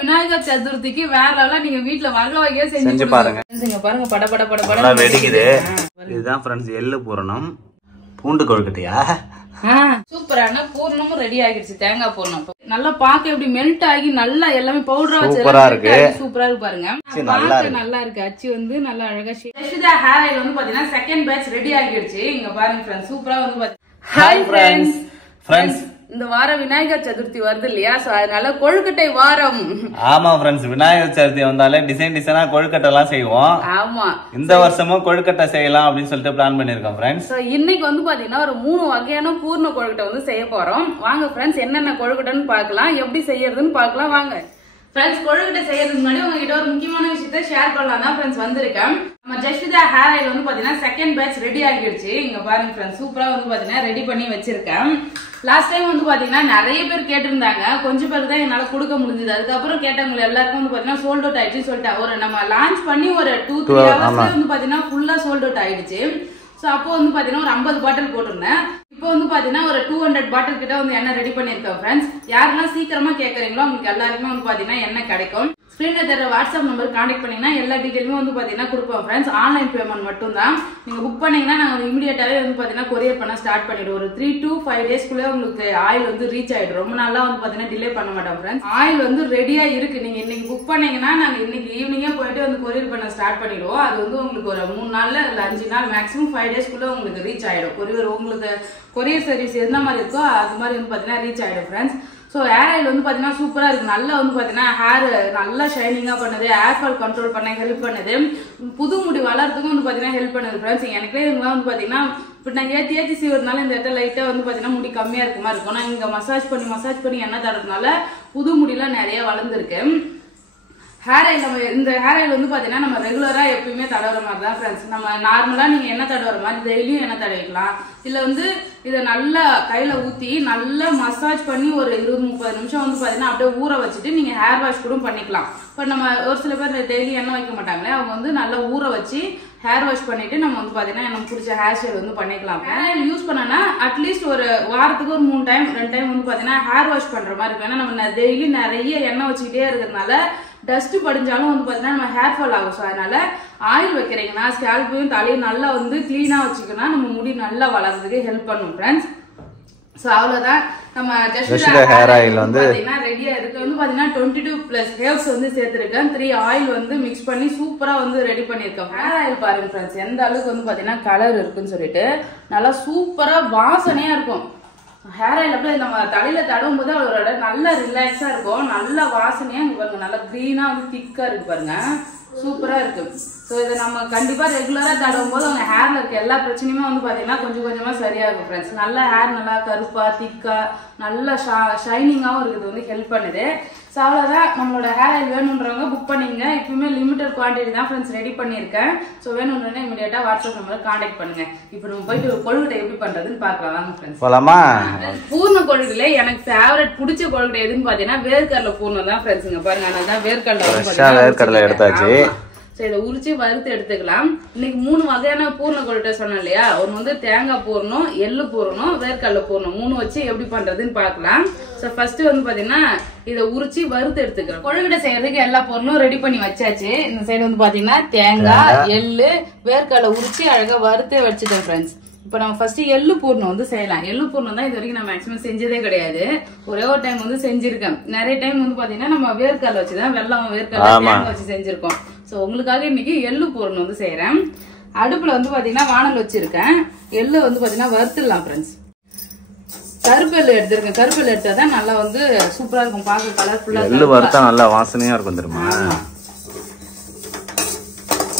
விநாயகர் சதுர்த்திக்கு வேற லெவலா நீங்க வீட்ல வகை வகையா செஞ்சு பாருங்க. பாருங்க பட பட பட பட வெடிக்குது. இதுதான் ஃப்ரெண்ட்ஸ் எள்ளு பூரணம். பூண்டு கொழுக்கட்டையா? சூப்பரான பூர்ணமும் ரெடி ஆகிடுச்சு. தேங்காய் பூர்ணம் நல்லா பாக்க எப்படி மெல்ட் ஆகி நல்லா எல்லாமே பவுடரா வச்சு சூப்பரா இருக்கு. சூப்பரா இருக்கு பாருங்க. நல்லா இருக்கு. அச்சு வந்து நல்லா அழகா யஷ்விதா ஹேர் ஆயில் வந்து பாத்தீங்கன்னா செகண்ட் பேட்ச் ரெடி ஆகிடுச்சு. இங்க பாருங்க ஃப்ரெண்ட்ஸ் சூப்பரா வந்து பாத்தீங்கன்னா ஹாய் ஃப்ரெண்ட்ஸ் இந்த வாரம் விநாயகர் சதுர்த்தி வருது இல்லையா, சோ அதனால கொழுக்கட்டை வாரம். ஆமா ஃப்ரெண்ட்ஸ், விநாயகர் சதுர்த்தி வந்தாலே டிசைனா கொழுக்கட்டை எல்லாம் செய்வோம். ஆமா, இந்த வருஷமும் கொழுக்கட்டை செய்யலாம் அப்படின்னு சொல்லிட்டு பிளான் பண்ணிருக்கோம் ஃப்ரெண்ட்ஸ். இன்னைக்கு வந்து பாத்தீங்கன்னா ஒரு 3 வகையான பூர்ண கொழுக்கட்டை வந்து செய்ய போறோம். வாங்க ஃப்ரெண்ட்ஸ் என்னென்ன கொழுக்கட்டைன்னு பாக்கலாம், எப்படி செய்யறதுன்னு பாக்கலாம் வாங்க. ஃப்ரெண்ட்ஸ் கொழுக்கட்டை செய்யறதுக்கு முன்னாடி உங்ககிட்ட ஒரு முக்கியமான விஷயத்த ஷேர் பண்ணலாம் தான் ஃப்ரெண்ட்ஸ் வந்திருக்கேன். நம்ம யஷ்விதா ஹேர் ஆயில் வந்து பாத்தீங்கன்னா செகண்ட் பேட்ச் ரெடி ஆகிடுச்சு. இங்க பாருங்க ஃப்ரெண்ட்ஸ் சூப்பரா வந்து பாத்தீங்கன்னா ரெடி பண்ணி வச்சிருக்கேன். லாஸ்ட் டைம் வந்து பாத்தீங்கன்னா நிறைய பேர் கேட்டிருந்தாங்க, கொஞ்சம் பேருக்கு தான் என்னால கொடுக்க முடிஞ்சது. அதுக்கப்புறம் கேட்டவங்க எல்லாருக்கும் வந்து பாத்தீங்கன்னா சோல்ட் அவுட் ஆயிடுச்சுன்னு சொல்லிட்டு ஒரு நம்ம லான்ச் பண்ணி ஒரு 2-3 ஹவர்ஸ்ல வந்து பாத்தீங்கன்னா ஃபுல்லா சோல்ட் அவுட் ஆயிடுச்சு. சோ அப்போ வந்து பாத்தீங்கன்னா ஒரு 50 பாட்டில் போட்டிருந்தேன். இப்போ வந்து பாத்தீங்கன்னா ஒரு 200 பாட்டில் கிட்ட வந்து எண்ணெய் ரெடி பண்ணிருக்கேன் ஃப்ரெண்ட்ஸ். யாரெல்லாம் சீக்கிரமா கேக்குறீங்களோ உங்களுக்கு எல்லாருக்குமே வந்து பாத்தீங்கன்னா எண்ணெய் கிடைக்கும். ஸ்கிரீன்ல தெரிய வாட்ஸ்அப் நம்பர் கான்டாக்ட் பண்ணீங்கன்னா எல்லா டீடைலுமே வந்து பாத்தீங்கன்னா கொடுப்போம் ஃப்ரெண்ட்ஸ். ஆன்லைன் பேமெண்ட் மட்டும் தான். நீங்க புக் பண்ணீங்கன்னா நாங்க இமிடியேட்டாவே வந்து பாத்தீங்கன்னா கொரியர் பண்ண ஸ்டார்ட் பண்ணிடுவோம். ஒரு 3 to 5 டேஸ்க்குள்ள உங்களுக்கு ஆயில் வந்து ரீச் ஆயிடும். ரொம்ப நாளா வந்து பாத்தீங்கன்னா டிலே பண்ண மாட்டோம் ஃப்ரெண்ட்ஸ். ஆயில் வந்து ரெடியா இருக்கு. நீங்க இன்னைக்கு புக் பண்ணீங்கன்னா நாங்க இன்னைக்கு ஈவினிங்கே போயிட்டு வந்து கொரியர் பண்ண ஸ்டார்ட் பண்ணிடுவோம். அது வந்து உங்களுக்கு ஒரு 3 நாள்ல இல்ல 5 நாள் மேக்ஸிமம் 5 டேஸ்க்குள்ள உங்களுக்கு ரீச் ஆயிடும். உங்களுக்கு கொரியர் சர்வீஸ் எந்த மாதிரி இருக்கோ அது மாதிரி வந்து பாத்தீங்கன்னா ரீச் ஆயிடும் ஃப்ரெண்ட்ஸ். சோ ஹேர் ஆயில் வந்து பாத்தீங்கன்னா சூப்பரா இருக்கு. நல்லா வந்து பாத்தீங்கன்னா ஹேர் நல்லா ஷைனிங்கா பண்ணுது, ஹேர் ஃபால் கண்ட்ரோல் பண்ண ஹெல்ப் பண்ணுது, புது முடி வளர்றதுக்கும் வந்து பாத்தீங்கன்னா ஹெல்ப் பண்ணுது ஃப்ரெண்ட்ஸ். எனக்கே இதுலாம் வந்து பாத்தீங்கன்னா இப்ப நான் ஏத்தி செய்வதனால இந்த இடத்துல லைட்டா வந்து பாத்தீங்கன்னா முடி கம்மியா இருக்க மாதிரி இருக்கும். நான் இங்க மசாஜ் பண்ணி எண்ணெய் தடறதுனால புது முடியெல்லாம் நிறைய வளர்ந்துருக்கு. ஹேர் ஆயில் நம்ம இந்த ஹேர் ஆயில் வந்து பாத்தீங்கன்னா நம்ம ரெகுலரா எப்பயுமே தடவுற மாதிரி தான் ஃப்ரெண்ட்ஸ். நம்ம நார்மலா நீங்க என்ன தடவுற மாதிரி டெய்லியும் என்ன தடவிக்கலாம். இல்ல வந்து இதை நல்லா கையில ஊத்தி நல்லா மசாஜ் பண்ணி ஒரு 20-30 நிமிஷம் வந்து பாத்தீங்கன்னா அப்படியே ஊற வச்சுட்டு நீங்க ஹேர் வாஷ் கூட பண்ணிக்கலாம். இப்ப நம்ம ஒரு சில பேர் டெய்லி எண்ணெய் வைக்க மாட்டாங்களே, அவங்க வந்து நல்லா ஊற வச்சு ஹேர் வாஷ் பண்ணிட்டு நம்ம வந்து பாத்தீங்கன்னா நமக்கு பிடிச்ச ஹேர் ஸ்டைல் வந்து பண்ணிக்கலாம். ஹேர் ஆயில் யூஸ் பண்ணனா அட்லீஸ்ட் ஒரு வாரத்துக்கு ஒரு 3 டைம் 2 டைம் வந்து பாத்தீங்கன்னா ஹேர் வாஷ் பண்ற மாதிரி இருக்கும். ஏன்னா நம்ம டெய்லி நிறைய எண்ணெய் வச்சுக்கிட்டே இருக்கிறதுனால டஸ்ட் படிஞ்சாலும் வந்து பாத்தீங்கன்னா நம்ம ஹேர் ஃபால் ஆகும். ஸோ அதனால ஆயில் வைக்கிறீங்கன்னா ஸ்கேல்பையும் தலையும் நல்லா வந்து கிளீனா வச்சுக்கணும். நம்ம முடி நல்லா வளர்றதுக்கு ஹெல்ப் பண்ணும் ஃப்ரெண்ட்ஸ். சோ அவ்வளவுதான். நம்ம யஷ்விதா ஹேர் ஆயில் வந்து பாத்தீங்கன்னா ரெடியா இருக்கு. வந்து பாத்தீங்கன்னா 22+ ஹேர்ஸ் வந்து சேர்த்திருக்கேன். 3 ஆயில் வந்து மிக்ஸ் பண்ணி சூப்பரா வந்து ரெடி பண்ணிருக்கேன். ஹேர் ஆயில் பாருங்க ஃப்ரெண்ட்ஸ் எந்த அளவுக்கு வந்து பாத்தீங்கன்னா கலர் இருக்குன்னு சொல்லிட்டு நல்லா சூப்பரா வாசனையா இருக்கும். ஹேர் ஆயில் அப்படியே நம்ம தலையில தடவும் போது அவரோட நல்ல ரிலாக்ஸா இருக்கும், நல்ல வாசனையா பாருங்க, நல்லா கிரீனா வந்து திக்கா இருக்கு பாருங்க, சூப்பரா இருக்கு. சோ இதை நம்ம கண்டிப்பா ரெகுலரா தடவும் போது அவங்க ஹேர்ல இருக்க எல்லா பிரச்சனையுமே வந்து பாத்தீங்கன்னா கொஞ்சம் கொஞ்சமா சரியாகும் ஃப்ரெண்ட்ஸ். நல்லா ஹேர் நல்லா கருப்பா திக்கா நல்லா ஷைனிங்காவும் இருக்குது வந்து ஹெல்ப் பண்ணுது. ஸோ அவ்வளோதான். நம்மளோட ஹேர் ஆயில் வேணுன்றவங்க புக் பண்ணிங்க. இப்பவுமே லிமிட்டட் குவான்டிட்டி தான் ஃப்ரெண்ட்ஸ் ரெடி பண்ணியிருக்கேன். ஸோ வேணுன்றவங்க இமீடியட்டா வாட்ஸ்அப் நம்பரை கான்டாக்ட் பண்ணுங்க. இப்போ நம்ம போயிட்டு கொழுக்கட்டை எப்படி பண்றதுன்னு பார்க்கலாம் வாங்க ஃப்ரெண்ட்ஸ். போலாமா? பூர்ண கொழுக்கட்டை எனக்கு ஃபேவரட் பிடிச்ச கொழுக்கட்டை எதுன்னு பாத்தீங்கன்னா வேர்க்கடலை பூர்ணம் தான் ஃப்ரெண்ட்ஸுங்க. பாருங்க அதனால வேர்க்கடலை எடுத்தாச்சு. இதை உரிச்சு வறுத்து எடுத்துக்கலாம். இன்னைக்கு 3 வகையான பூர்ண கொழுக்கட்டை சொன்னேன் இல்லையா, ஒன்னு வந்து தேங்காய் பூர்ணம், எள்ளு பூர்ணம், வேர்க்கடலை பூர்ணம் 3 வச்சு எப்படி பண்றதுன்னு பாக்கலாம். சோ ஃபர்ஸ்ட் வந்து பாத்தீங்கன்னா இதை உரிச்சு வறுத்து எடுத்துக்கிறோம். கொழுக்கட்டை செய்யறதுக்கு எல்லா பொருளும் ரெடி பண்ணி வச்சாச்சு. இந்த சைடு வந்து பாத்தீங்கன்னா தேங்காய், எள்ளு, வேர்க்கடலை உரிச்சு அழகா வறுத்து வச்சுட்டேன் ஃப்ரெண்ட்ஸ். இப்ப நம்ம ஃபர்ஸ்ட் எள்ளு பூர்ணம் வந்து செய்யலாம். எள்ளு பூர்ணம் தான் இது வரைக்கும் நான் மேக்ஸிமம் செஞ்சதே கிடையாது. ஒரே ஒரு டைம் வந்து செஞ்சிருக்கேன். நிறைய டைம் வந்து பாத்தீங்கன்னா நம்ம வேர்க்கடலை வச்சுதான் வெள்ளம் வேர்க்கடலை தேங்காய் வச்சு செஞ்சிருக்கோம். சோ உங்களுக்காக இன்னைக்கு எள்ளு பூர்ணம் வந்து செய்யறேன். அடுப்புல வந்து பாத்தீங்கன்னா வானல் வச்சிருக்கேன். எள்ளு வந்து பாத்தீங்கன்னா வறுத்துடலாம் ஃப்ரெண்ட்ஸ். கருப்பெல்லு எடுத்திருக்கேன். கருப்பெல்லு எடுத்தாதான் நல்லா வந்து சூப்பரா இருக்கும், பார்க்க கலர்ஃபுல்லா. எள்ளு வறுத்தா நல்லா வாசனையா இருக்கும் தெரியுமா?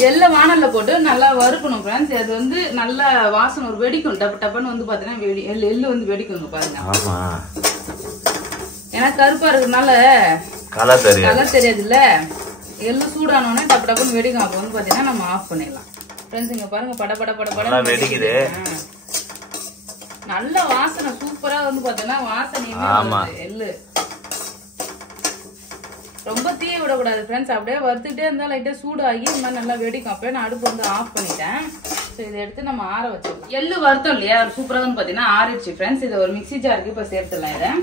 எள்ள வானல்ல போட்டு நல்லா வறுக்கணும் ஃப்ரெண்ட்ஸ். அது வந்து நல்ல வாசனை ஒரு வெடிக்கும், டப்பு டப்புன்னு வந்து பாத்தீங்கன்னா எள்ளு வந்து வெடிக்கும் பாருங்க. ஆமா, ஏன்னா கருப்பா இருக்கிறதுனால கலர் தெரியாது இல்ல. எள்ளு சூடானோடனே டப்பு டப்புன்னு வெடிக்கும். அப்ப வந்து பாத்தீங்கன்னா நம்ம ஆஃப் பண்ணிடலாம் ஃப்ரெண்ட்ஸ். இங்க பாருங்க பட பட பட பட வெடிக்குது. நல்ல வாசனை சூப்பரா வந்து பாத்தீங்கன்னா வாசனை எள்ளு. ரொம்ப தீய விடக்கூடாது ஃப்ரெண்ட்ஸ். அப்படியே வறுத்துட்டே இருந்தா லைட்டா சூடாகி இந்த மாதிரி நல்லா வெடிக்கும். அப்படியே நான் அடுப்பு வந்து ஆஃப் பண்ணிட்டேன். ஸோ இதை எடுத்து நம்ம ஆற வச்சிடலாம். எள்ளு வறுத்தோம் இல்லையா, சூப்பரா வந்து பாத்தீங்கன்னா ஆறிடுச்சு ஃப்ரெண்ட்ஸ். இதை ஒரு மிக்சி ஜாருக்கு இப்ப சேர்த்துடலாம்.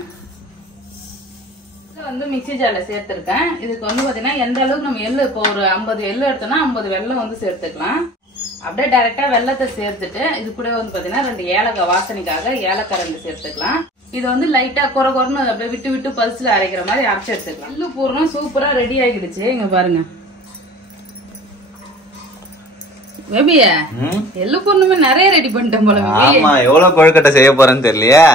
இதை வந்து மிக்ஸி ஜார்ல சேர்த்திருக்கேன். இதுக்கு வந்து பாத்தீங்கன்னா எந்த அளவுக்கு நம்ம எள்ளு இப்போ ஒரு 50 எள்ளு எடுத்தோம்னா 50 வெல்லம் வந்து சேர்த்துக்கலாம். அப்படியே டைரக்டா வெள்ளத்தை சேர்த்துட்டு இது கூட வந்து பாத்தீங்கன்னா 2 ஏலக்காய் வாசனைக்காக ஏலக்காய் 2 சேர்த்துக்கலாம். இது வந்து லைட்டா கொரன்னு அப்படியே விட்டு விட்டு பல்ஸ்ல அரைக்கிற மாதிரி அரைச்சு எடுத்துக்கலாம். எள்ளு பூரணம் சூப்பரா ரெடி ஆகிடுச்சு. இங்க பாருங்க பேபிய எள்ளு பூர்ணமே நிறைய ரெடி பண்ணிட்டேன் போல. ஆமா, எவ்வளவு கொழுக்கட்டை செய்ய போறேன்னு தெரியலையா?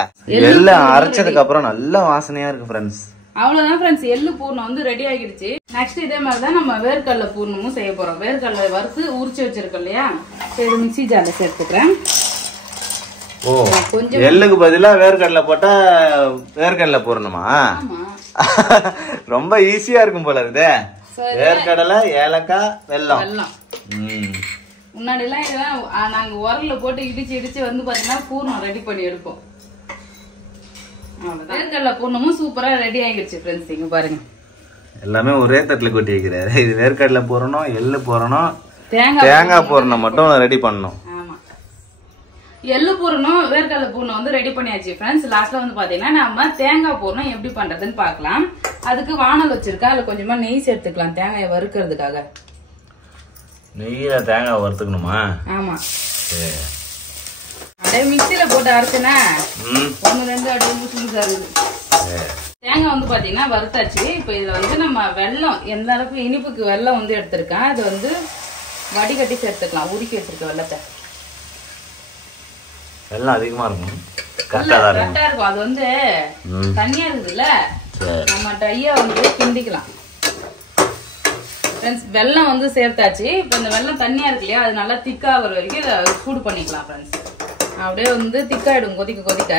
எல்லாம் அரைச்சதுக்கு அப்புறம் நல்ல வாசனையா இருக்கு ஃப்ரெண்ட்ஸ். அவ்வளவுதான் ஃப்ரெண்ட்ஸ், எள்ளு பூர்ணம் வந்து ரெடி ஆகிடுச்சு. நெக்ஸ்ட் இதே மாதிரிதான் நம்ம வேர்க்கடலை பூர்ணமும் செய்ய போறோம். வேர்க்கடலை வறுத்து உரிச்சு வச்சிருக்கோம் இல்லையா, சரி மிக்ஸி ஜார்ல சேர்த்துக்கிறேன். ஓ, கொஞ்சம் எள்ளுக்கு பதிலா வேர்க்கடலை போட்டா வேர்க்கடலை பூர்ணமா? ரொம்ப ஈஸியா இருக்கும் போல இருக்குதே. வேர்க்கடலை, ஏலக்காய், வெல்லம். முன்னாடி எல்லாம் இதெல்லாம் நாங்க உரல்ல போட்டு இடிச்சு இடிச்சு வந்து பாத்தீங்கன்னா பூர்ணம் ரெடி பண்ணி எடுப்போம். வேர்க்கடலை பூர்ணமும் சூப்பரா ரெடி ஆகிடுச்சு ஃப்ரெண்ட்ஸ். இங்க பாருங்க எல்லாமே ஒரே தட்டுல கொட்டி வைக்கிறாரு. இது வேர்க்கடலை பூரணம், எள்ளு பூரணம், தேங்காய் பூரணம் மட்டும் ரெடி பண்ணணும். ஆமா, எள்ளு பூரணம் வேர்க்கடலை பூர்ணம் வந்து ரெடி பண்ணியாச்சு ஃப்ரெண்ட்ஸ். லாஸ்ட்ல வந்து பாத்தீங்கன்னா நம்ம தேங்காய் பூர்ணம் எப்படி பண்றதுன்னு பாக்கலாம். அதுக்கு வானல் வச்சிருக்கேன், அதுல கொஞ்சமா நெய் சேர்த்துக்கலாம் தேங்காயை வறுக்கிறதுக்காக. நெய்யில தேங்காய் வறுத்துக்கணுமா? ஆமா, அப்படியே மிக்சியில போட்டு அரைச்சனா 1-2 அப்படியே முசுமுசா இருக்குது. தேங்காய் வந்து பாத்தீங்கன்னா வறுத்தாச்சு. இப்ப இதுல வந்து நம்ம வெல்லம் எந்த அளவுக்கு இனிப்புக்கு வெல்லம் வந்து எடுத்திருக்கேன், அது வந்து வடிகட்டி சேர்த்துக்கலாம். உருக்கி வச்சிருக்க வெள்ளத்தை. வெல்லம் அதிகமா இருக்கும், கரெக்டா இருக்கும். அது வந்து தண்ணியா இருக்குதுல்ல, நம்ம ட்ரையா வந்து கிண்டிக்கலாம். வெல்லம் வந்து சேர்த்தாச்சு. இப்ப இந்த வெல்லம் தண்ணியா இருக்கு இல்லையா, அது நல்லா திக்கா ஆகுற வரைக்கும் இதை சூடு பண்ணிக்கலாம் ஃப்ரெண்ட்ஸ். அப்படியே வந்து திக்காயிடும் கொதிக்க கொதிக்க.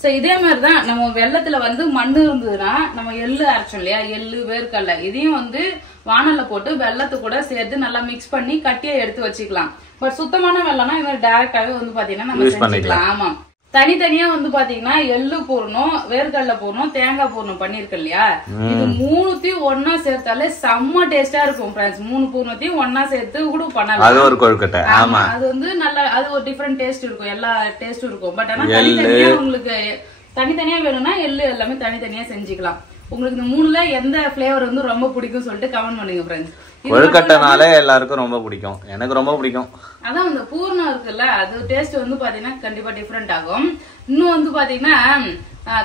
சோ இதே மாதிரிதான் நம்ம வெள்ளத்துல வந்து மண்ணு இருந்ததுன்னா நம்ம எள்ளு அரைச்சோம் இல்லையா, எள்ளு வேர்க்கடலை இதையும் வந்து வானல்ல போட்டு வெள்ளத்து கூட சேர்த்து நல்லா மிக்ஸ் பண்ணி கட்டியா எடுத்து வச்சுக்கலாம். பட் சுத்தமான வெள்ளம்னா இந்த மாதிரி டைரக்டாவே வந்து பாத்தீங்கன்னா நம்ம செஞ்சுக்கலாம். ஆமா, தனித்தனியா வந்து பாத்தீங்கன்னா எள்ளு பூர்ணம், வேர்க்கடலை பூர்ணம், தேங்காய் பூர்ணம் பண்ணிருக்கு இல்லையா, இது மூணுத்தையும் ஒன்னா சேர்த்தாலே செம்ம டேஸ்டா இருக்கும் ஃப்ரெண்ட்ஸ். 3 பூர்ணத்தையும் ஒன்னா சேர்த்து கூட பண்ணலாம். அது ஒரு கொழுக்கட்டை. ஆமா, அது வந்து நல்ல அது ஒரு டிஃபரெண்ட் டேஸ்ட் இருக்கும், எல்லா டேஸ்டும் இருக்கும். பட் ஆனா தனித்தனியா உங்களுக்கு தனித்தனியா வேணும்னா எள்ளு எல்லாமே தனித்தனியா செஞ்சுக்கலாம். உங்களுக்கு இந்த 3ல எந்த பிளேவர் வந்து ரொம்ப பிடிக்கும் சொல்லிட்டு கமெண்ட் பண்ணுங்க ஃப்ரெண்ட்ஸ். கொழுக்கட்டைனாலே எல்லாருக்கும் ரொம்ப பிடிக்கும், எனக்கு ரொம்ப பிடிக்கும். அதான் அந்த பூர்ணம் இருக்குல்ல, அது டேஸ்ட் வந்து பாத்தீங்கன்னா கண்டிப்பா டிஃபரெண்ட் ஆகும். இன்னும் வந்து பாத்தீங்கன்னா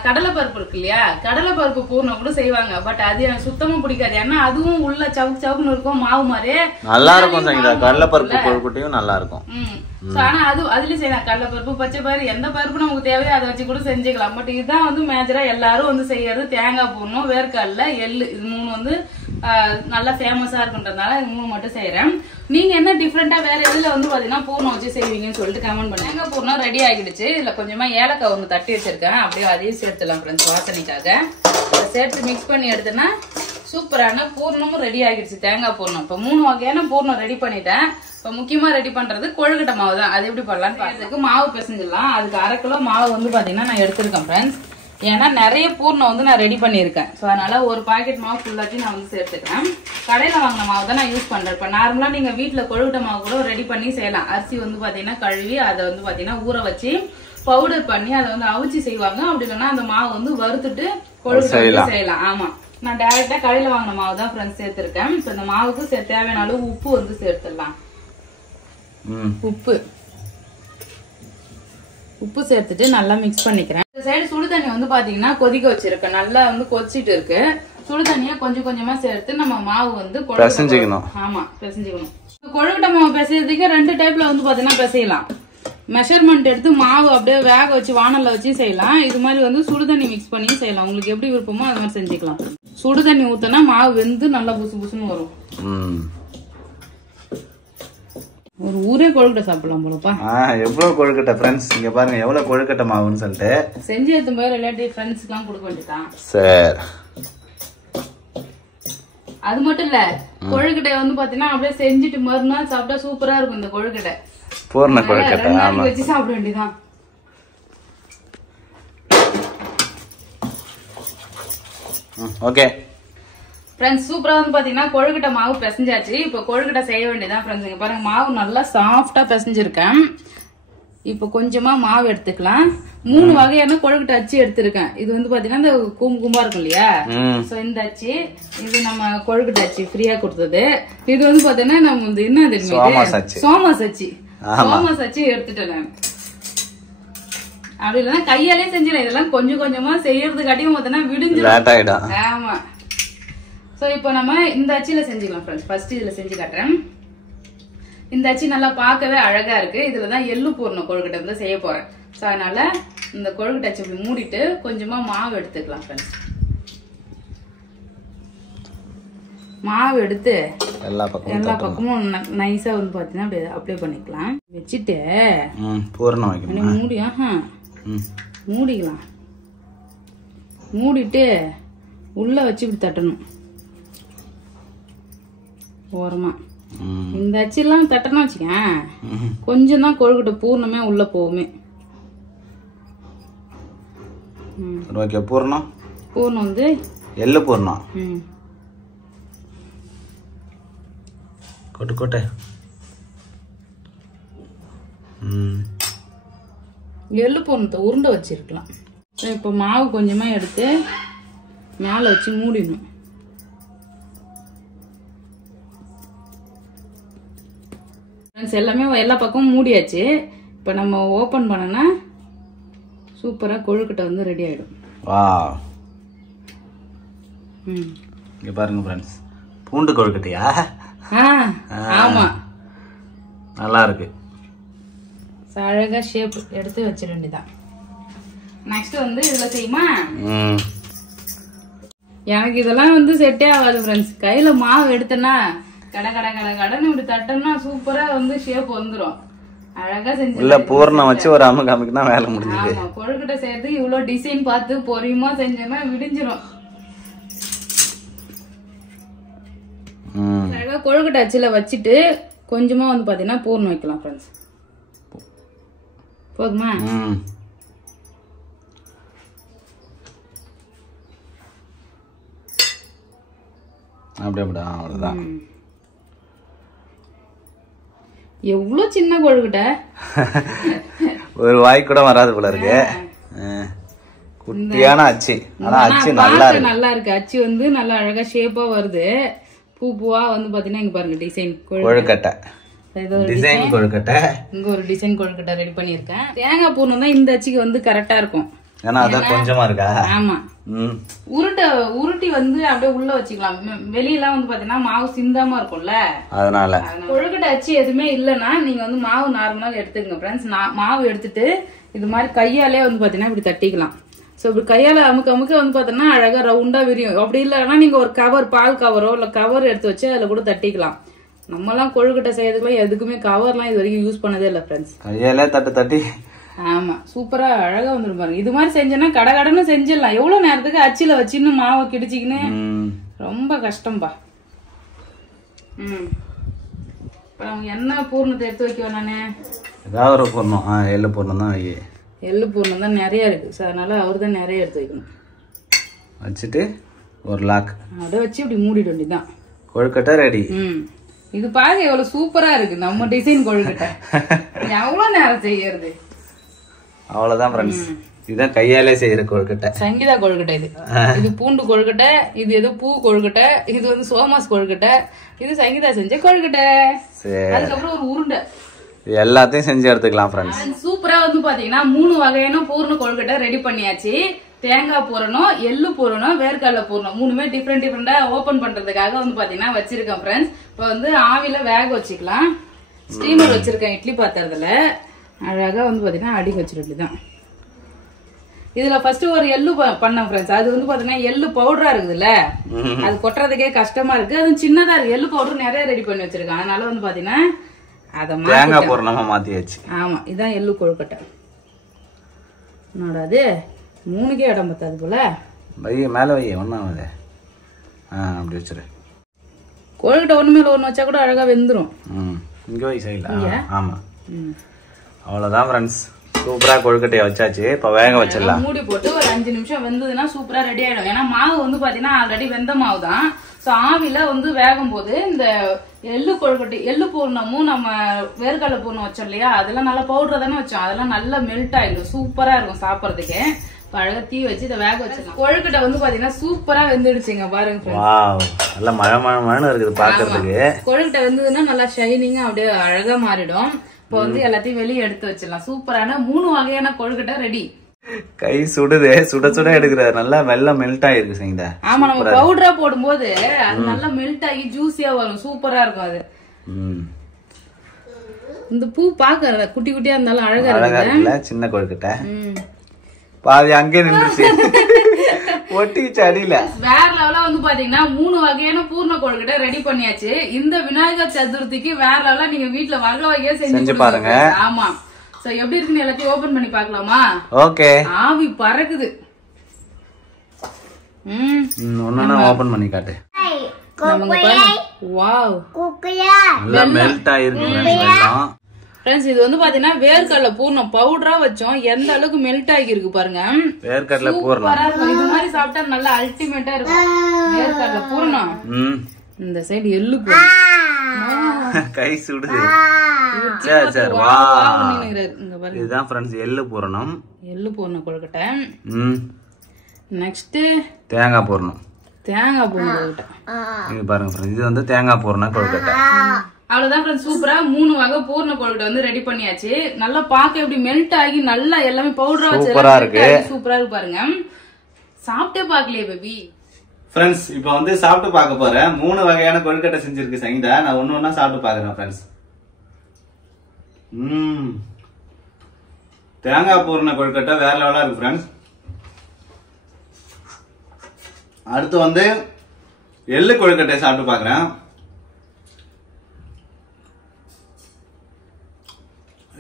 கடலை பருப்பு இருக்கு இல்லையா, கடலை பருப்பு பூர்ணம் கூட செய்வாங்க. பட் அது எனக்கு சுத்தமா பிடிக்காது. ஏன்னா அதுவும் உள்ள சவுக்கு சவுக்குன்னு இருக்கும், மாவு மாதிரி நல்லா இருக்கும். கடலை பருப்பு கொழுக்கட்டையும் நல்லா இருக்கும். ஆனா அதுலயும் செய்யலாம். கடலை பருப்பு, பச்சை பயிறு, எந்த பருப்பு நமக்கு தேவையோ அதை வச்சு கூட செஞ்சுக்கலாம். பட் இதுதான் வந்து மேஜரா எல்லாரும் வந்து செய்யறது. தேங்காய் பூர்ணம், வேர்க்கடலை, எள்ளு, இது 3 வந்து நல்லா ஃபேமஸா இருக்குன்றதுனால இது 3 மட்டும் செய்யறேன். நீங்க என்ன டிஃபரெண்டா வேற எதுல வந்து பாத்தீங்கன்னா பூர்ணம் வச்சு செய்வீங்கன்னு சொல்லிட்டு கமெண்ட் பண்ணுங்க. தேங்காய் பூர்ணம் ரெடி ஆகிடுச்சு. இதுல கொஞ்சமா ஏலக்காய் 1 தட்டி வச்சிருக்கேன், அப்படியே அதையும் சேர்த்துலாம் ஃப்ரெண்ட்ஸ் வாசனைக்காக. சேர்த்து மிக்ஸ் பண்ணி எடுத்தோன்னா சூப்பரான பூர்ணமும் ரெடி ஆகிடுச்சு. தேங்காய் பூர்ணம் இப்ப 3 வகையான பூர்ணம் ரெடி பண்ணிட்டேன். இப்ப முக்கியமா ரெடி பண்றது கொழுக்கட்டை மாவு தான். அது எப்படி பண்ணலாம்னு பாக்கிறதுக்கு மாவு பிசைஞ்சிடலாம். அதுக்கு 1/2 கிலோ மாவு வந்து பாத்தீங்கன்னா நான் எடுத்திருக்கேன் ஃப்ரெண்ட்ஸ். ஏன்னா நிறைய பூர்ணம் வந்து நான் ரெடி பண்ணியிருக்கேன். ஸோ அதனால ஒரு பாக்கெட் மாவு ஃபுல்லாத்தையும் நான் வந்து சேர்த்துக்கிறேன். கடையில் வாங்கின மாவு தான் நான் யூஸ் பண்றேன். இப்போ நார்மலாக நீங்கள் வீட்டில் கொழுக்கட்டை மாவு கூட ரெடி பண்ணி செய்யலாம். அரிசி வந்து பார்த்தீங்கன்னா கழுவி அதை வந்து பார்த்தீங்கன்னா ஊற வச்சு பவுடர் பண்ணி அதை வந்து அவிச்சு செய்வாங்க. அப்படி இல்லைன்னா அந்த மாவு வந்து வறுத்துட்டு கொழுக்கட்டை செய்யலாம். ஆமா, நான் டைரக்டா கடையில் வாங்கின மாவு தான் ஃப்ரெண்ட்ஸ் சேர்த்திருக்கேன். இப்போ இந்த மாவுக்கு தேவையான அளவு உப்பு வந்து சேர்த்துடலாம். உப்பு சேர்த்துட்டு நல்லா மிக்ஸ் பண்ணிக்கிறேன். இந்த சைடு சுடு தண்ணி வந்து பாத்தீங்கன்னா கொதிக்க வச்சிருக்கேன். நல்லா வந்து கொதிச்சிட்டு இருக்கு. சுடு தண்ணியா கொஞ்சம் கொஞ்சமா சேர்த்து நம்ம மாவு வந்து பிசைஞ்சுக்கணும். ஆமா, பிசைஞ்சுக்கணும். கொழுக்கட்டை மாவு பிசைறதுக்கு 2 டைப்ல வந்து பாத்தீங்கன்னா பிசையலாம். மெஷர்மெண்ட் எடுத்து மாவு அப்படியே வேக வச்சு வானல்ல வச்சு செய்யலாம். இது மாதிரி வந்து சுடு தண்ணி மிக்ஸ் பண்ணி செய்யலாம். உங்களுக்கு எப்படி விருப்பமோ அது மாதிரி செஞ்சுக்கலாம். சுடு தண்ணி ஊத்தினா மாவு வெந்து நல்லா புசு புசுன்னு வரும். ஒரு ஊரே கொழுக்கட்டை சாப்பிடலாம் போலப்பா. எவ்வளவு கொழுக்கட்டை ஃப்ரெண்ட்ஸ், இங்க பாருங்க எவ்வளவு கொழுக்கட்டை மாவுன்னு சொல்லிட்டு செஞ்சு எடுத்து போய் ரிலேட்டிவ் ஃப்ரெண்ட்ஸ்க்கு எல்லாம் கொடுக்க வேண்டியதான். சரி, அது மட்டும் இல்ல, கொழுக்கட்டை வந்து பாத்தீங்கன்னா அப்படியே செஞ்சுட்டு மறுநாள் சாப்பிட்டா சூப்பரா இருக்கும் இந்த கொழுக்கட்டை. பூர்ண கொழுக்கட்டை. ஆமா, வச்சு சாப்பிட வேண்டியதான். ஓகே ஃப்ரெண்ட்ஸ், சூப்பரா வந்து பாத்தீங்கன்னா கொழுக்கட்டை மாவு பிசைஞ்சாச்சு. இப்ப கொழுக்கட்டை செய்ய வேண்டியதான் ஃப்ரெண்ட்ஸ். இங்க பாருங்க மாவு நல்லா சாஃப்டா பிசைஞ்சிருக்கேன். இப்ப கொஞ்சமா மாவு எடுத்துக்கலாம். 3 வகையான கொழுக்கட்டை அச்சு எடுத்திருக்கேன். இது வந்து பாத்தீங்கன்னா இந்த கும்பா இருக்கும் இல்லையா, சோ இந்த அச்சு இது நம்ம கொழுக்கட்டை அச்சு ஃப்ரீயா கொடுத்தது. இது வந்து பாத்தீங்கன்னா நம்ம வந்து என்ன தெரியுமா, சோமாஸ் அச்சு. சோமாஸ் அச்சு எடுத்துட்டேன் நான். அப்படி இல்லைன்னா கையாலே செஞ்சிடலாம். இதெல்லாம் கொஞ்சம் கொஞ்சமா செய்யறதுக்காட்டியும் பாத்தீங்கன்னா விடிஞ்சிடும். ஆமா. சோ இப்போ நம்ம இந்த அச்சில செஞ்சுக்கலாம் ஃப்ரெண்ட்ஸ். ஃபர்ஸ்ட் இதுல செஞ்சு காட்டுறேன். இந்த அச்சி நல்லா பார்க்கவே அழகா இருக்கு. இதுலதான் எள்ளு பூரண கொழுக்கட்டை வந்து செய்ய போறேன். சோ அதனால இந்த கொழுக்கட்டை அச்சி இப்படி மூடிட்டு கொஞ்சமா மாவு எடுத்துக்கலாம் ஃப்ரெண்ட்ஸ். மாவு எடுத்து எல்லா பக்கமும் நைஸா வந்து பாத்தீங்கன்னா அப்படியே அப்ளை பண்ணிக்கலாம். வச்சுட்டு பூரணம் வைக்கணும். மூடி மூடிக்கலாம். மூடிட்டு உள்ள வச்சு இப்படி தட்டணும் ஓரமா. இந்த அச்செல்லாம் தட்டனா வச்சுக்க கொஞ்சம் தான் கொழுக்கட்டை பூர்ணமே உள்ள போகுமே. பூர்ணம் பூர்ணம் வந்து எள்ளு பூர்ணம். கொட்டு கொட்டை எள்ளு பூர்ணத்தை உருண்டை வச்சிருக்கலாம். இப்ப மாவு கொஞ்சமா எடுத்து மேல வச்சு மூடிடணும். எல்லாமே எல்லா பக்கமும் மூடியாச்சு. இப்ப நம்ம ஓபன் பண்ணனா சூப்பரா கொழுக்கட்டை வந்து ரெடி ஆயிடும். வாவ். இங்க பாருங்க फ्रेंड्स, பூண்டு கொழுக்கட்டையா? ஆமா, நல்லா இருக்கு. அழகா ஷேப் எடுத்து வச்சிர வேண்டியதான். நெக்ஸ்ட் வந்து இதுல செய்யுமா? எனக்கு இதெல்லாம் வந்து செட்டே ஆகாது फ्रेंड्स. கையில மாவு எடுத்தனா கடன்னு இப்படி தட்டனா சூப்பரா வந்து ஷேப் வந்துரும். அழகா செஞ்சு இல்ல பூர்ணம் வச்சு ஒரு அமுக்கு அமுக்குனா வேலை முடிஞ்சது. ஆமா, கொழுக்கட்டை செய்யறது இவ்வளவு டிசைன் பார்த்து பொறுமையா செஞ்சோம்னா விடிஞ்சிரும். அழகா கொழுக்கட்டை அச்சுல வச்சுட்டு கொஞ்சமா வந்து பாத்தீங்கன்னா பூர்ணம் வைக்கலாம் ஃப்ரெண்ட்ஸ். போதுமா? அப்படியே அவ்வளவுதான். எவ்வளவு சின்ன கொழுக்கட்டை, ஒரு வாய் கூட வராது போல இருக்கு. குட்டியான அச்சு. ஆனா அச்சு நல்லா இருக்கு. அச்சு வந்து நல்லா அழகா ஷேப்பா வருது. பூவா வந்து பாத்தீங்கன்னா இங்க பாருங்க டிசைன் கொழுக்கட்டை. டிசைன் கொழுக்கட்டை. இங்க ஒரு டிசைன் கொழுக்கட்டை ரெடி பண்ணிருக்கேன். தேங்காய் பூர்ணம் தான் இந்த அச்சுக்கு வந்து கரெக்டா இருக்கும். ஏன்னா அதான் கொஞ்சமா இருக்கா. ஆமா, உருட்டி வந்து அப்படியே உள்ள வச்சுக்கலாம். வெளியெல்லாம் வந்து பாத்தீங்கன்னா மாவு சிந்தாம இருக்கும்ல, அதனால கொழுக்கட்டை அச்சு எதுவுமே இல்லைன்னா நீங்க வந்து மாவு நார்மலா எடுத்துக்கங்க ஃப்ரெண்ட்ஸ். மாவு எடுத்துட்டு இது மாதிரி கையாலே வந்து பாத்தீங்கன்னா இப்படி தட்டிக்கலாம். சோ இப்படி கையால அமுக்க அமுக்க வந்து பாத்தீங்கன்னா அழகா ரவுண்டா விரியும். அப்படி இல்லைன்னா நீங்க ஒரு கவர், பால் கவரோ இல்ல கவர் எடுத்து வச்சு அதுல கூட தட்டிக்கலாம். நம்ம எல்லாம் கொழுக்கட்டை செய்யறதுக்குலாம் எதுக்குமே கவர்லாம் இது வரைக்கும் யூஸ் பண்ணதே இல்ல ஃப்ரெண்ட்ஸ். கையாலே தட்டி ஆமா, சூப்பரா அழகா வந்துரும் பாருங்க. இது மாதிரி செஞ்சோன்னா கடகடன்னு செஞ்சிடலாம். எவ்வளவு நேரத்துக்கு அச்சில வச்சுன்னு மாவை கிடிச்சிக்கின்னு ரொம்ப கஷ்டம்பா. என்ன பூர்ணத்தை எடுத்து வைக்க நானு? ஏதாவது ஒரு பூர்ணம். எள்ளு பூர்ணம் தான் வை. எள்ளு பூர்ணம் தான் நிறைய இருக்கு. அதனால அவரு தான் நிறைய எடுத்து வைக்கணும். வச்சுட்டு ஒரு லாக் அதை வச்சு இப்படி மூடிட வேண்டியதான். கொழுக்கட்டை ரெடி. இது பாருங்க எவ்வளவு சூப்பரா இருக்கு நம்ம டிசைன் கொழுக்கட்டை. எவ்வளவு நேரம் செய்யறது? அவ்வளவுதான் ஃப்ரெண்ட்ஸ். இதுதான் கையாலே செய்யற கொழுக்கட்டை. சங்கீதா கொழுக்கட்டை. இது பூண்டு கொழுக்கட்டை, இது ஏதோ பூ கொழுக்கட்டை, இது வந்து சோமாஸ் கொழுக்கட்டை, இது சங்கீதா செஞ்ச கொழுக்கட்டை. அதுக்கப்புறம் ஒரு உருண்டை. எல்லாத்தையும் செஞ்சு எடுத்துக்கலாம் ஃப்ரெண்ட்ஸ். சூப்பரா வந்து பாத்தீங்கன்னா 3 வகையான பூர்ண கொழுக்கட்டை ரெடி பண்ணியாச்சு. தேங்காய் பூரணம், எள்ளு பூரணம், வேர்க்கடலை பூரணம் 3மே டிஃப்ரெண்டா ஓபன் பண்றதுக்காக வந்து பாத்தீங்கன்னா வச்சிருக்கேன் ஃப்ரெண்ட்ஸ். இப்ப வந்து ஆவில வேக வச்சுக்கலாம். ஸ்டீமர் வச்சிருக்கேன் இட்லி பாத்திரத்துல. அழகா வந்து பாத்தீங்கன்னா அடிக்க வச்சிருக்குதான். இதுல ஃபர்ஸ்ட் ஒரு எள்ளு பண்ணேன் ஃப்ரெண்ட்ஸ். அது வந்து பாத்தீங்கன்னா எள்ளு பவுடரா இருக்குதுல்ல, அது கொட்டுறதுக்கே கஷ்டமா இருக்கு. அது சின்னதா இருக்கு. எள்ளு பவுடர் நிறைய ரெடி பண்ணி வச்சிருக்கேன். அதனால வந்து பாத்தீங்கன்னா அத தேங்காய் பூரணமா மாத்தியாச்சு. ஆமா, இதான் எள்ளு கொழுக்கட்டை. என்னடா அது 3க்கே இடம் பத்தாது போல. மேல வை. ஒண்ணாவது அப்படி வச்சிரு. கொழுக்கட்டை ஒண்ணு மேல ஒண்ணு வச்சா கூட அழகா வெந்துரும். இங்க வை சைடுல. ஆமா, அவ்வளவுதான் ஃப்ரெண்ட்ஸ். சூப்பரா கொழுக்கட்டையை வச்சாச்சு. இப்ப வேக வச்சிடலாம். மூடி போட்டு ஒரு 5 நிமிஷம் வெந்ததுன்னா சூப்பரா ரெடி ஆயிடும். ஏன்னா மாவு வந்து பாத்தீங்கன்னா ஆல்ரெடி வெந்த மாவு தான். சோ ஆவில வந்து வேகும் போது இந்த எள்ளு கொழுக்கட்டை எள்ளு பூர்ணமும் நம்ம வேர்க்கடலை பூர்ணம் வச்சோம் இல்லையா, அதெல்லாம் நல்லா பவுடர் தானே வச்சோம், அதெல்லாம் நல்லா மெல்ட் ஆயிடும், சூப்பரா இருக்கும் சாப்பிடறதுக்கு. அழகா தீ வச்சு இதை வேக வச்சிடலாம். கொழுக்கட்டை வந்து பாத்தீங்கன்னா சூப்பரா வெந்துடுச்சுங்க பாருங்க. நல்லா மழை மழை மழை இருக்குது பாக்குறதுக்கு. கொழுக்கட்டை வெந்ததுன்னா நல்லா ஷைனிங்கா அப்படியே அழகா மாறிடும். இப்போ வந்து எல்லாத்தையும் வெளியே எடுத்து வச்சிடலாம். சூப்பரான 3 வகையான கொழுக்கட்டை ரெடி. கை சுடுது, சுட சுட எடுக்கிறாரு. நல்லா வெள்ளம் மெல்ட் ஆயிருக்கு சங்கீதா. ஆமா, நம்ம பவுடரா போடும்போது அது நல்லா மெல்ட் ஆகி ஜூசியா வரும், சூப்பரா இருக்கும் அது. இந்த பூ பாக்க குட்டி குட்டியா இருந்தாலும் அழகா இருக்குல்ல. சின்ன கொழுக்கட்டை பாதி அங்கே நின்றுச்சு, ஒட்டிச்சு அடியில. வேற லெவலா வந்து பாத்தீங்கன்னா 3 வகையான பூர்ண கொழுக்கட்டை ரெடி பண்ணியாச்சு. இந்த விநாயகர் சதுர்த்திக்கு வேற லெவலா நீங்க வீட்டுல வகை வகையா செஞ்சு பாருங்க. ஆமா, சோ எப்படி இருக்குன்னு எல்லாத்தையும் ஓபன் பண்ணி பாக்கலாமா? ஓகே. ஆவி பறக்குது. ஒண்ணா ஓபன் பண்ணி காட்டு. வாவ், நல்லா மெல்ட் ஆயிருக்கு ஃப்ரெண்ட்ஸ். இது வந்து பாத்தீங்கன்னா வேர்க்கடலை பூர்ணம் பவுடரா வச்சோம், எந்த அளவுக்கு மெல்ட் ஆகி இருக்கு பாருங்க. வேர்க்கடலை பூர்ணம் இது மாதிரி சாப்பிட்டா நல்லா அல்டிமேட்டா இருக்கும். வேர்க்கடலை பூர்ணம். இந்த சைடு எள்ளு பூர்ணம். கை சுடுது. இதுதான் ஃப்ரெண்ட்ஸ் எள்ளு பூரணம். எள்ளு பூர்ணம் கொழுக்கட்டை. நெக்ஸ்ட் தேங்காய் பூரணம். தேங்காய் பூர்ணம் கொழுக்கட்டை. இது பாருங்க ஃப்ரெண்ட்ஸ், இது வந்து தேங்காய் பூரண கொழுக்கட்டை. அவ்வளவுதான் ஃப்ரெண்ட்ஸ், சூப்பரா 3 வகை பூர்ண கொழுக்கட்டை வந்து ரெடி பண்ணியாச்சு. நல்லா பாக்க எப்படி மெல்ட் ஆகி நல்லா எல்லாமே பவுடரா வச்சு சூப்பரா இருக்கு. சூப்பரா இருக்கு பாருங்க. சாப்பிட்டே பாக்கலையே பேபி. ஃப்ரெண்ட்ஸ் இப்போ வந்து சாப்பிட்டு பார்க்க போறேன். 3 வகையான கொழுக்கட்டை செஞ்சிருக்கு சங்கீதா. நான் ஒண்ணு சாப்பிட்டு பாக்குறேன் ஃப்ரெண்ட்ஸ். தேங்காய் பூர்ண கொழுக்கட்டை வேற லெவலா இருக்கு ஃப்ரெண்ட்ஸ். அடுத்து வந்து எள்ளு கொழுக்கட்டை சாப்பிட்டு பாக்குறேன்.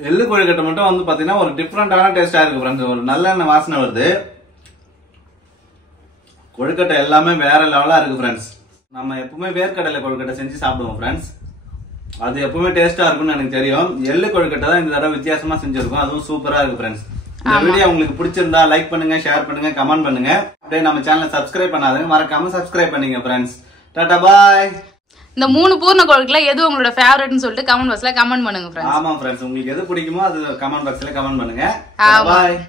எள்ளு கொழுக்கட்டை மட்டும் வந்து பாத்தீங்கன்னா ஒரு டிஃப்ரெண்டான டேஸ்டா இருக்கு ஃப்ரெண்ட்ஸ். ஒரு நல்ல வாசனை வருது. கொழுக்கட்டை எல்லாமே வேற லெவலா இருக்கு ஃப்ரெண்ட்ஸ். நம்ம எப்பவுமே வேர்க்கடலை கொழுக்கட்டை செஞ்சு சாப்பிடுவோம் ஃப்ரெண்ட்ஸ். அது எப்பவுமே டேஸ்டா இருக்கும்னு எனக்கு தெரியும். எள்ளு கொழுக்கட்டை தான் இந்த தடவை வித்தியாசமா செஞ்சிருக்கோம், அதுவும் சூப்பரா இருக்கு ஃப்ரெண்ட்ஸ். இந்த வீடியோ உங்களுக்கு பிடிச்சிருந்தா லைக் பண்ணுங்க, ஷேர் பண்ணுங்க, கமெண்ட் பண்ணுங்க. அப்படியே நம்ம சேனலை சப்ஸ்கிரைப் பண்ணாதீங்க, மறக்காம சப்ஸ்கிரைப் பண்ணுங்க ஃப்ரெண்ட்ஸ். டாடா பாய். இந்த 3 பூர்ண கொழுக்கட்டை எது உங்களோட ஃபேவரட்னு சொல்லிட்டு கமெண்ட் பாக்ஸ்ல கமெண்ட் பண்ணுங்க ஃப்ரெண்ட்ஸ். ஆமா ஃப்ரெண்ட்ஸ், உங்களுக்கு எது பிடிக்குமோ அது கமெண்ட் பாக்ஸ்ல கமெண்ட் பண்ணுங்க. பாய்.